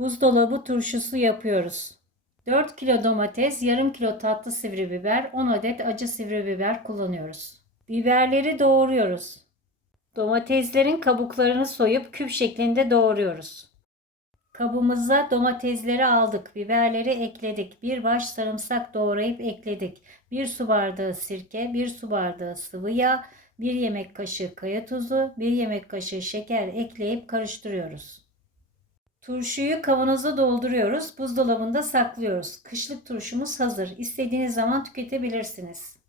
Buzdolabı turşusu yapıyoruz. 4 kilo domates, yarım kilo tatlı sivri biber, 10 adet acı sivri biber kullanıyoruz. Biberleri doğruyoruz. Domateslerin kabuklarını soyup küp şeklinde doğruyoruz. Kabımıza domatesleri aldık, biberleri ekledik, bir baş sarımsak doğrayıp ekledik, 1 su bardağı sirke, 1 su bardağı sıvı yağ, 1 yemek kaşığı kaya tuzu, 1 yemek kaşığı şeker ekleyip karıştırıyoruz. Turşuyu kavanoza dolduruyoruz, buzdolabında saklıyoruz. Kışlık turşumuz hazır. İstediğiniz zaman tüketebilirsiniz.